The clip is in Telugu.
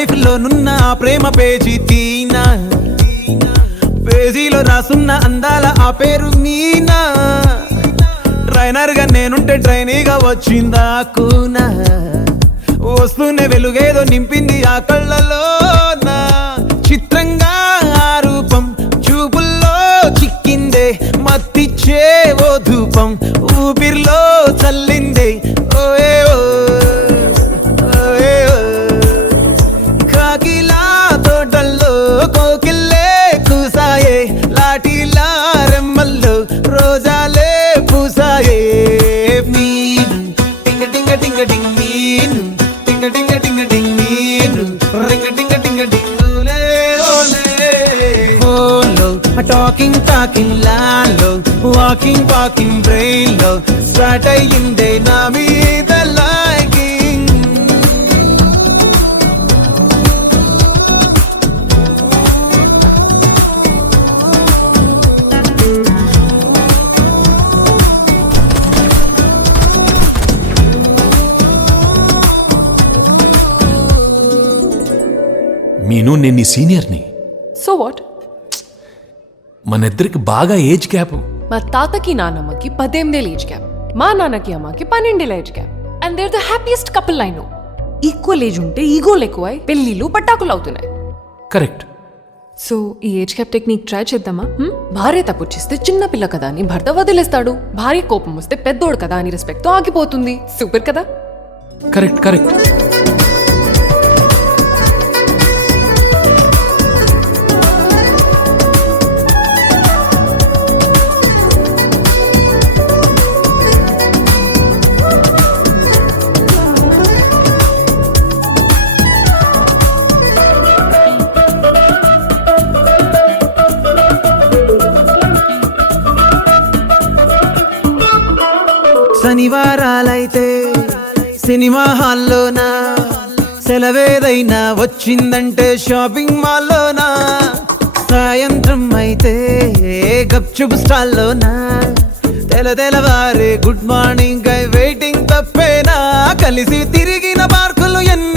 లైఫ్ లో నున్న ప్రేమ పేజీ తీనా, పేజీలో రాసున్న అందాల ఆ పేరు మీనా. ట్రైనర్ గా నేనుంటే ట్రైనీగా వచ్చిందా కూనా, వస్తూనే వెలుగేదో నింపింది ఆ కళ్ళలోన. చిత్రంగా ఆ రూపం చూపుల్లో చిక్కిందే, మత్తిచ్చే ఓ ధూపం ఊపిరిలో చల్లిందే. ఓయే ఓయే కాకిలా తోటల్లో కోకిల్లే కూసాయే, లాఠీలా రెమ్మల్లో రోజాలే పూసాయే. మీను టింగ టింగ టింగ టింగ్ మీను, టింగ టింగ టింగ టింగ్ మీను, రింగ టింగ టింగ టింగ్ ఓలే ఓలే. ఫోన్లో టాకింగ్ టాకింగ్ లాలో, వాకింగ్ వాకింగ్ బ్రెయిన్ లో స్టార్ట్ అయ్యిందే నా మీద లైకింగ్. మీను నేను నీ సీనియర్ని. So what? మన ఇద్దరికి బాగా ఏజ్ గ్యాప్. మా తాతకి నాన్నమ్మకి 18 ఏజ్ గ్యాప్, మా నాన్నకి అమ్మకి 12 age gap. And there the happiest couple I know. Equal age ఉంటే ఈగోలు ఎక్కువై పెళ్లిళ్ళు పట్టాకులు అవుతున్నాయి. కరెక్ట్. సో ఈ ఏజ్ గ్యాప్ టెక్నిక్ ట్రై చేద్దామా? భార్య తప్పు చేస్తే చిన్న పిల్ల కదా అని భర్త వదిలేస్తాడు, భార్య కోపం వస్తే పెద్దోడు కదా అని రెస్పెక్ట్ తో ఆగిపోతుంది. సూపర్ కదా? Correct correct. శనివారాలైతే సినిమా హాల్లోనా, సెలవేదైనా వచ్చిందంటే షాపింగ్ మాల్లోనా, సాయంత్రం అయితే గప్చుప్ స్టాల్లోనా, తెల్లవారే గుడ్ మార్నింగ్ వెయిటింగ్ తప్పేనా, కలిసి తిరిగిన పార్కులు ఎన్ని